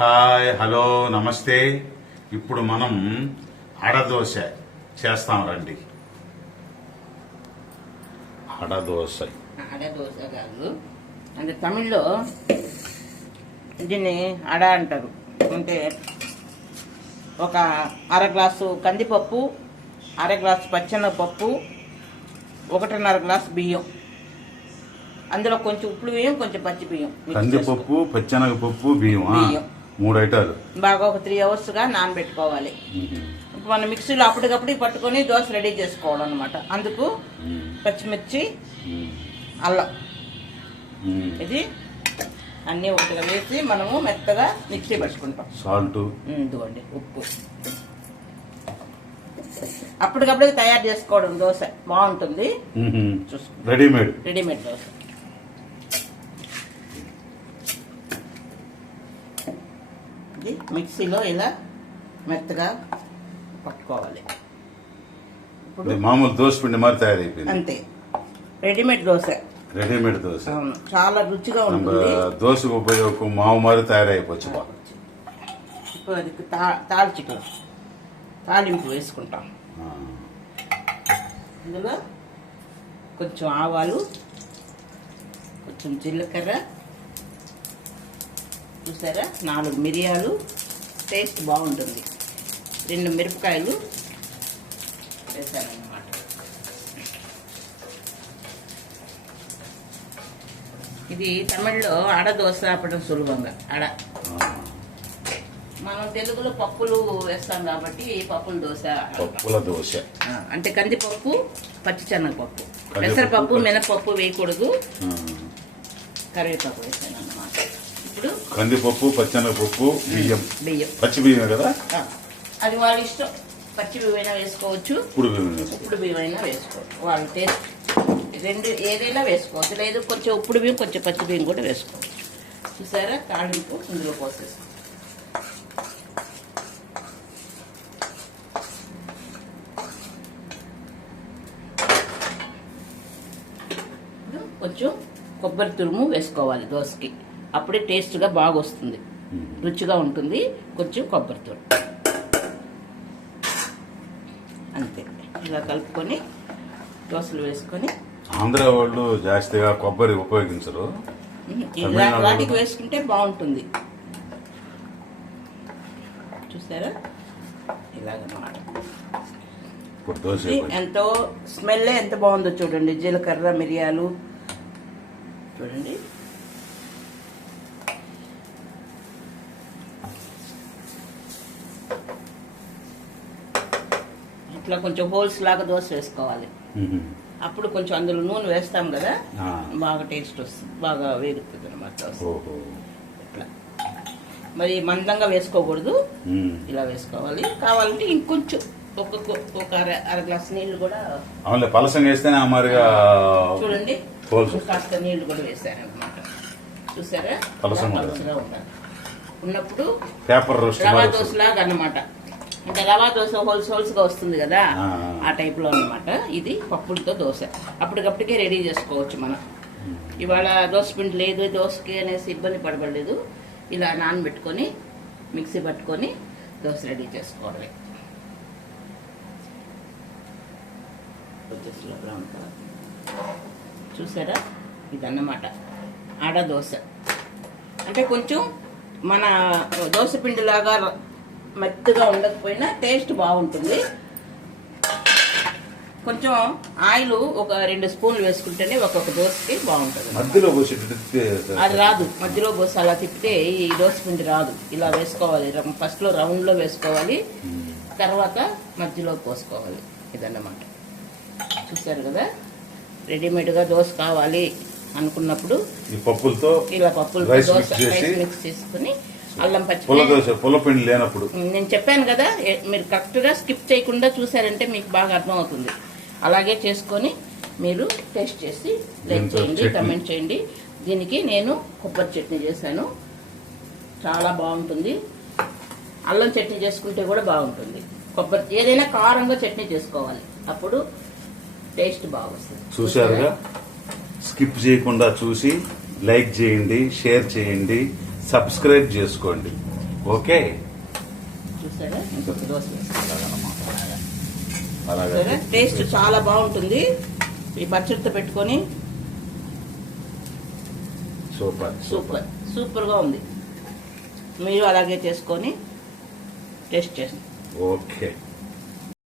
Hi hello నమస్తే. ఇప్పుడు మనం అడదోశ చేస్తాం రండి. అడదోశ కాదు అంటే తమిళ్లో దీన్ని అడ అంటారు. అంటే ఒక అర గ్లాసు కందిపప్పు, అర గ్లాసు పచ్చెనగపప్పు, 1.5 గ్లాసు బియ్యం, అందులో కొంచెం ఉప్పుడు బియ్యం, కొంచెం పచ్చి బియ్యం, కందిపప్పు, పచ్చెనగపప్పు, బియ్యం 3 ఐటాలు బాగా ఒక 3 hours నానబెట్టుకోవాలి. ఇప్పుడు మనం మిక్సీలో అప్పటికప్పుడు పట్టుకొని దోశ రెడీ చేసుకోవాలన్నమాట. అందుకు పచ్చిమిర్చి, అల్లం ఇది అన్నీ ఒకటిగా వేసి మనము మెత్తగా మిక్సీ పట్టుకుంటాం. సాల్ట్, ఇదిగోండి ఉప్పు. అప్పటికప్పుడు తయారు చేసుకోవడం దోశ బాగుంటుంది. రెడీమేడ్ దోశ. ఇది మిక్సీలో ఇలా మెత్తగా పట్టుకోవాలి. ఇప్పుడు మామూలు దోశ పిండి మరి తయారైపోయింది. అంతే, రెడీమేడ్ దోశ. అవును, చాలా రుచిగా ఉంటుంది. దోశ ఉపయోగం మావు మరి తయారైపోవచ్చు. ఇప్పుడు అది తాలింపు వేసుకుంటాం. ఇందులో కొంచెం ఆవాలు, కొంచెం జీలకర్ర, చూసారా 4 మిరియాలు, టేస్ట్ బాగుంటుంది. 2 మిరపకాయలు వేసానన్నమాట. ఇది తమిళ్లో అడదోశ అప్పడం సులభంగా అడ. మనం తెలుగులో పప్పులు వేస్తాం కాబట్టి పప్పుల దోశ. అంటే కందిపప్పు, పచ్చిశనగపప్పు, పెసరపప్పు, మినపప్పు వేయకూడదు. కరివేపాకు వేసాను అన్నమాట. ఇప్పుడు కందిపప్పు, పచ్చెనగపప్పు, బియ్యం, పచ్చి బియ్యం కదా, అది వాళ్ళ ఇష్టం. పచ్చి బియ్యం అయినా వేసుకోవచ్చు, ఉప్పుడు బియ్యం అయినా వేసుకోవచ్చు. వాళ్ళ టేస్ట్ రెండు ఏదైనా వేసుకోవచ్చు. లేదు కొంచెం ఉప్పుడు బియ్యం, కొంచెం పచ్చి బియ్యం కూడా వేసుకోవచ్చు. చూసారా తాళింపు ఇందులో పోసేసుకో. కొంచెం కొబ్బరి తురుము వేసుకోవాలి దోశకి. అప్పుడే టేస్ట్గా బాగా వస్తుంది, రుచిగా ఉంటుంది. కొంచెం కొబ్బరి తురుము అంతే. ఇలా కలుపుకొని దోశలు వేసుకొని. ఆంధ్ర వాళ్ళు జాస్తిగా కొబ్బరి ఉపయోగించరు, వాటికి వేసుకుంటే బాగుంటుంది. చూసారా ఇలాగన్నమాట. ఎంతో స్మెల్ ఎంత బాగుందో చూడండి. జీలకర్ర, మిరియాలు చూడండి. ఇట్లా కొంచెం హోల్స్ లాగా దోశ వేసుకోవాలి. అప్పుడు కొంచెం అందులో నూనె వేస్తాం కదా, బాగా టేస్ట్ వస్తుంది, బాగా వేగుతుంది అనమాట దోశ. ఇట్లా మరి మందంగా వేసుకోకూడదు, ఇలా వేసుకోవాలి. కావాలంటే ఇంకొంచెం ఒక అర గ్లాస్ నీళ్లు కూడా పలసంగా వేస్తేనే చూడండి. కాస్త నీళ్లు కూడా వేసాను అనమాట. చూసారా పలసగా ఉండాలి. ఉన్నప్పుడు రవా దోశ లాగా అన్నమాట. అంటే రవా దోశ హోల్స్ గా వస్తుంది కదా, ఆ టైప్ లో అన్నమాట. ఇది పప్పులతో దోశ అప్పటికప్పటికే రెడీ చేసుకోవచ్చు మనం. ఇవాళ దోశ పిండి లేదు దోశకి అనేసి ఇబ్బంది పడబడలేదు. ఇలా నానబెట్టుకొని మిక్సీ పట్టుకొని దోశ రెడీ చేసుకోవాలి. చూసారా ఇదన్నమాట ఆడ దోశ. అంటే కొంచెం మన దోశ పిండి లాగా మెత్తగా ఉండకపోయినా టేస్ట్ బాగుంటుంది. కొంచెం ఆయిల్ ఒక 2 స్పూన్లు వేసుకుంటేనే ఒక్కొక్క దోశకి బాగుంటుంది. అది రాదు, మధ్యలో పోసి అలా తిప్పితే ఈ దోశ పిండి రాదు. ఇలా వేసుకోవాలి. ఫస్ట్ లో రౌండ్ లో వేసుకోవాలి, తర్వాత మధ్యలో పోసుకోవాలి. ఇదన్నమాట. చూసారు కదా. రెడీమేడ్ గా దోశ కావాలి అనుకున్నప్పుడు ఇలా పప్పులతో దోశ రైస్ మిక్స్ చేసుకుని అల్లం పచ్చిమిర్చి లేనప్పుడు నేను చెప్పాను కదా, మీరు కరెక్ట్ గా స్కిప్ చేయకుండా చూసారంటే మీకు బాగా అర్థం అవుతుంది. అలాగే చేసుకొని మీరు టేస్ట్ చేసి లైక్ చేయండి, కమెంట్ చేయండి. దీనికి నేను కొబ్బరి చట్నీ చేశాను, చాలా బాగుంటుంది. అల్లం చట్నీ చేసుకుంటే కూడా బాగుంటుంది. కొబ్బరి ఏదైనా కారంగా చట్నీ చేసుకోవాలి, అప్పుడు టేస్ట్ బాగా వస్తుంది. చూసారుగా, స్కిప్ చేయకుండా చూసి లైక్ చేయండి, షేర్ చేయండి, సబ్స్క్రైబ్ చేసుకోండి. ఓకే చూసారా ఇంకొక దోశ వేస్తాను. అలాగే చూసారా టేస్ట్ చాలా బాగుంటుంది. ఈ పచ్చడితో పెట్టుకొని సూపర్గా ఉంది. మీరు అలాగే చేసుకొని టేస్ట్ చేయండి. ఓకే.